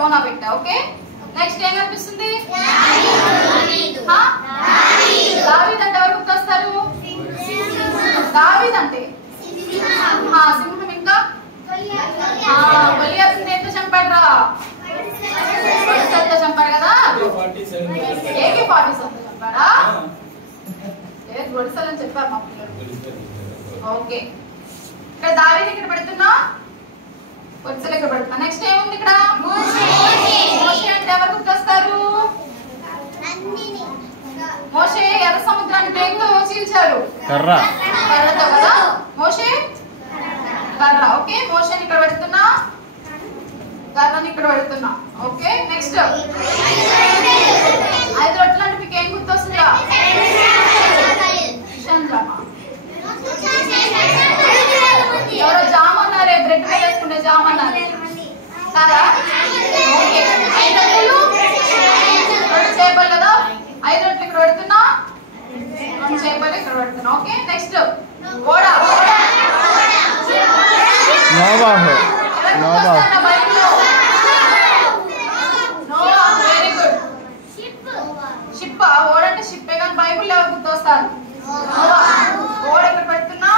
యోనా పెట్టా. Okay next ఏం కనిపిస్తుంది? దావీద్ అంటే ఎవరు గుర్తొస్తారు? దావీద్ అంటే సింహం. ఇంకా గొలియాత్ దేంతో చంపాడు రా? గొలియాత్తో చంపాడు కదా. AK-47 చంపాడా? లేదు గొడిసెలు అని చెప్పారు మా పిల్లలు. ఓకే ఇక్కడ దావీద్ ఇక్కడ పెడుతున్నా, గొడిసెలు ఇక్కడ పెడుతున్నా. నెక్స్ట్ ఏముంది ఇక్కడ? మోషే అంటే ఎవరు గుర్తొస్తారు? మోషే ఎర్ర సముద్రాన్ని దేంతో చీల్చారు? కర్రతో కదా. మోషే కర్ర. ఓకే మోషేని ఇక్కడ పెడుతున్నా, కర్రని ఇక్కడ పెడుతున్నా. ఓకే నెక్స్ట్ 5 రొట్టెలు అంటే మీకు ఏం గుర్తొస్తుందా? ఎవరో జామ్ అన్నారే, బ్రెడ్ వేసుకునే జామ్ అన్నారు కదా. ఓకే 5 రొట్టెలు 2 చేపలు కదా. 5 రొట్టెలు ఇక్కడ పెడుతున్నా, 2 చేపలు ఇక్కడ పెడుతున్నా. ఓకే నెక్స్ట్ ఓడ. Very good. షిప్. ఓడ అంటే షిప్పే కానీ బైబుల్ ఎవరు గుర్తొస్తారు? ఓడ ఇక్కడ పెడుతున్నా,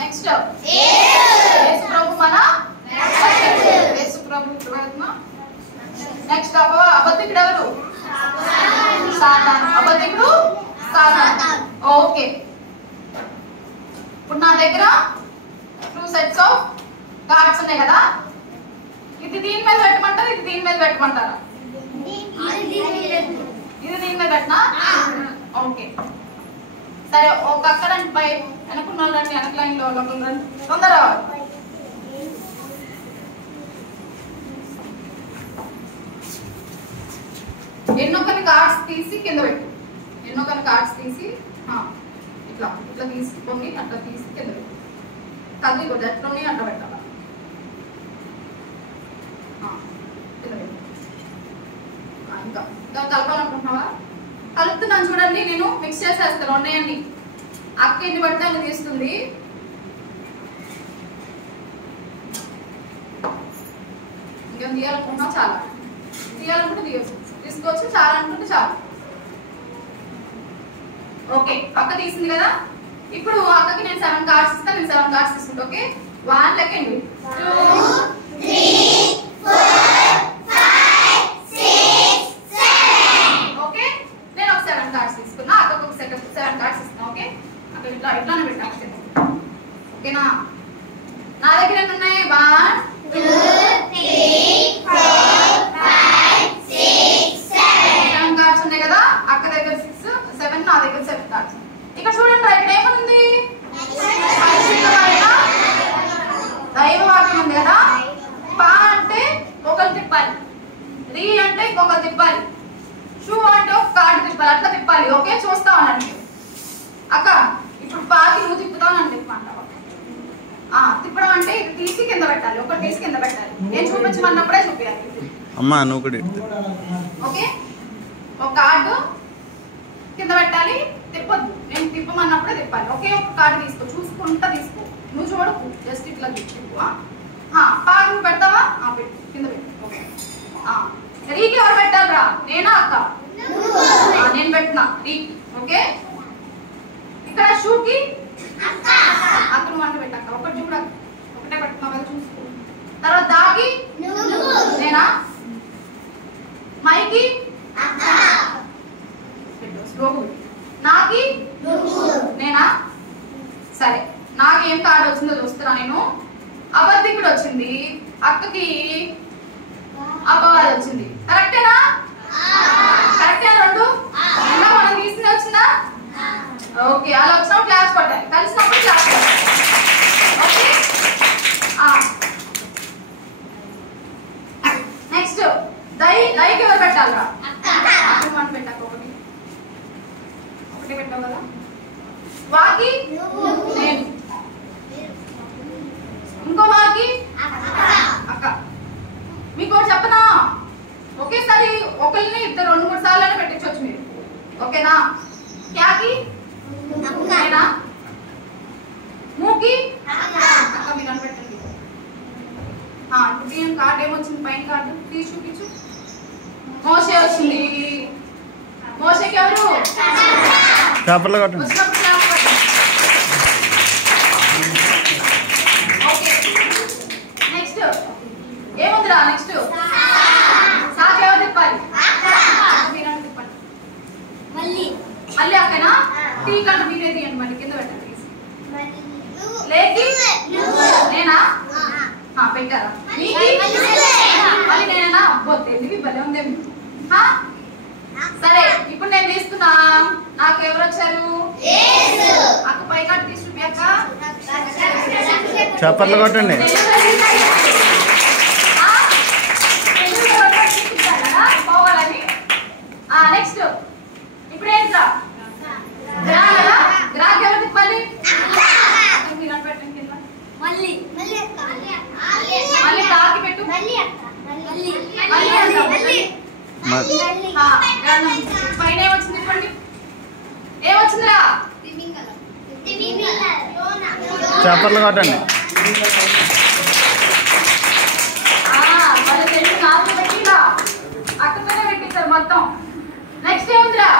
నెక్స్ట్ యేసు ప్రభు మన యేసు ప్రభు ఇక్కడ పెడుతున్నా. నెక్స్ట్ అబద్ధికుడు ఎవరు? సాతాను. అబద్ధికుడు సాతాను. ఓకే ఇప్పుడు నా దగ్గర 2 సెట్స్ ఆఫ్ కార్డ్స్ ఉన్నాయి కదా. ఇది దీని మీద పెట్టమంటారా, ఇది దీని మీద పెట్టమంటారా? ఇది దీని మీద పెట్టనా? ఓకే సరే. ఒక అక్కడండి పై వెనకున్న రండి, వెనక లైన్ లో రండి, తొందర. ఎన్నో కొన్ని కార్డ్స్ తీసి కింద పెట్టు. ఎన్నో కొన్ని కార్డ్స్ తీసి ఇట్లా ఇట్లా తీసుకొని అట్లా తీసి కింద పెట్టు. కదిలి కొద్ది అట్లోనే అట్లా పెట్టాలి. కింద పెట్టు. ఇంకా ఇంకా కలపాలనుకుంటున్నావా? కలుపుతున్నాను చూడండి. నేను మిక్స్ చేసేస్తాను ఉన్నాయండి. అక్క ఎన్ని పడితే అన్ని తీస్తుంది. ఇంకా తీయాలనుకున్నా చాలా, తీయాలనుకుంటే తీసుకోవచ్చు, చాలా అనుకుంటే చాలా. ఓకే అక్క తీసింది కదా. ఇప్పుడు అక్కకి నేను 7 కార్డ్స్ ఇస్తాను. నేను 7 కార్డ్స్ తీసుకుంటా. ఓకే 1 లెక్కండి 2 3 4 5 6 7. ఓకే నేను ఒక 7 కార్డ్స్ తీసుకున్నా, అక్కకు ఒక 7 కార్డ్స్ ఇస్తున్నా. ఓకే అక్క ఇట్లా ఇట్లానే పెట్టాను. ఓకేనా? నా దగ్గర ఎన్ని ఉన్నాయి? 1 2 3 4 5 6 7 కార్డ్స్ ఉన్నాయి కదా. అక్క దగ్గర 6 7, నా దగ్గర 7 కార్డ్స్. ఇక్కడ చూడండి ఇక్కడ ఏమనుంది? దైవ వాక్యం ఉంది కదా. పా అంటే ఒకరు తిప్పాలి, రీ అంటే ఇంకొకరు తిప్పాలి, షూ అంటే ఒక కార్డు తిప్పాలి, అట్లా తిప్పాలి. ఓకే చూస్తా ఉండండి. అక్క ఇప్పుడు పాకి నువ్వు తిప్పుతావు నన్ను తిప్పమంటావా? తిప్పడం అంటే ఇది తీసి కింద పెట్టాలి, ఒకటి తీసి కింద పెట్టాలి. నేను చూపించమన్నప్పుడే చూపించాలి. ఓకే ఒక కార్డు కింద పెట్టాలి, తిప్పొద్దు. నేను తిప్పమన్నప్పుడే తిప్పాలి. ఒకే ఒక కార్డు తీసుకో, చూసుకుంటా తీసుకో, నువ్వు చూడకు, జస్ట్ ఇట్లా తిప్పు. పాకు నువ్వు పెడతావా? పెట్టు, కింద పెట్టు. ఓకే రీకి ఎవరు పెట్టాలరా? నేనా అక్క? నేను పెట్టినా రీ. ఓకే ఇక్కడ షూకి అక్క నువ్వు అంటే పెట్టాక ఒకటి చూడ, ఒకటే పెట్టుకున్నావు కదా చూసుకో. తర్వాత దాకి నేనా? మైకి నాకి నేనా? సరే నాకేం కార్డు వచ్చిందో చూస్తున్నా నేను. అబద్ధికుడు వచ్చింది, అక్కకి అపవాది వచ్చింది. కరెక్టేనా? కరెక్టేనా? 2 ఇంకా మనం తీసుకుని వచ్చిందా? ఓకే అలా వచ్చినప్పుడు క్లాస్ కొట్టాలి, కలిసినప్పుడు క్లాస్ కొట్టాలి. ఓకే నెక్స్ట్ దైకి ఎవరు పెట్టాలరా? మనం పెట్టాక ఒకటి పెట్టావు కదా. వాకి నేను, ఇంకో వాకి అక్క. మీకు ఒకటి చెప్పనా? ఒకేసారి ఒకరిని 2 3 సార్లు పెట్టించవచ్చు మీరు. ఓకేనా? క్యాకి నేనా? మూకి అక్క మీరు అని పెట్టండి. ఇప్పుడు కార్డు ఏమొచ్చింది? పైన కార్డు తీసి చూపించు. మోషే వచ్చింది. మోషేకి ఎవరు? చేపలు కొట్టండి. ఓకే నెక్స్ట్ ఏముందిరా? నెక్స్ట్ సాకు ఎవరు తిప్పాలి? తిప్పండి. మళ్ళీ అక్కనా టీ కంటే మీరే తీయండి. మళ్ళీ కింద పెట్టండి. లేకి నేనా? పెట్టారా? మళ్ళీ నేనేనా? తెలివి భలే ఉందేమి. సరే ఇప్పుడు నేను తీస్తున్నా. నాకు ఎవరు వచ్చారు? అక్క పైకాటు తీసి చూపి. అక్క చేపలు కొట్టండి. పోవాలని. నెక్స్ట్ ఇప్పుడు ఏంట్రా? గ్రాక్ ఎవరు తిప్పాలి? మళ్ళీ తాకి పెట్టు. పైన ఏమొచ్చింది? ఇవ్వండి. ఏమొచ్చిందిరా? చేపలు కొట్టండి. వాళ్ళ తెలుగు నాకు పెట్టిరా. అక్కతోనే పెట్టిస్తారు మొత్తం. నెక్స్ట్ ఏముందిరా?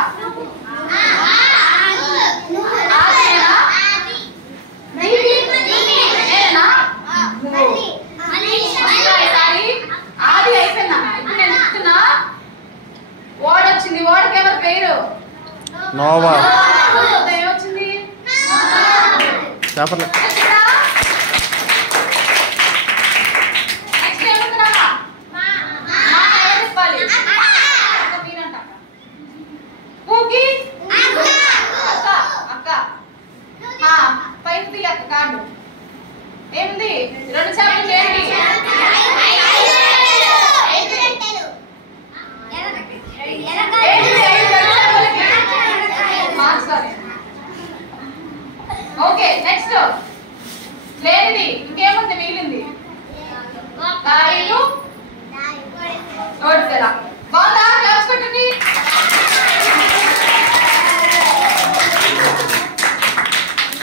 ఆది అయిపోయిందా? ఇప్పుడు నేను చెప్తున్నా. ఓడొచ్చింది. ఓడకి ఎవరు పేరు? నోవా. ఏమొచ్చింది? చేపలు. నెక్స్ట్ ఏముందిరా? ఎవరు చెప్పాలి? పూకి అక్క. పైన తీ అక్క కార్డు. ఏంది? 2 చేపలు ఏంటి? Okay next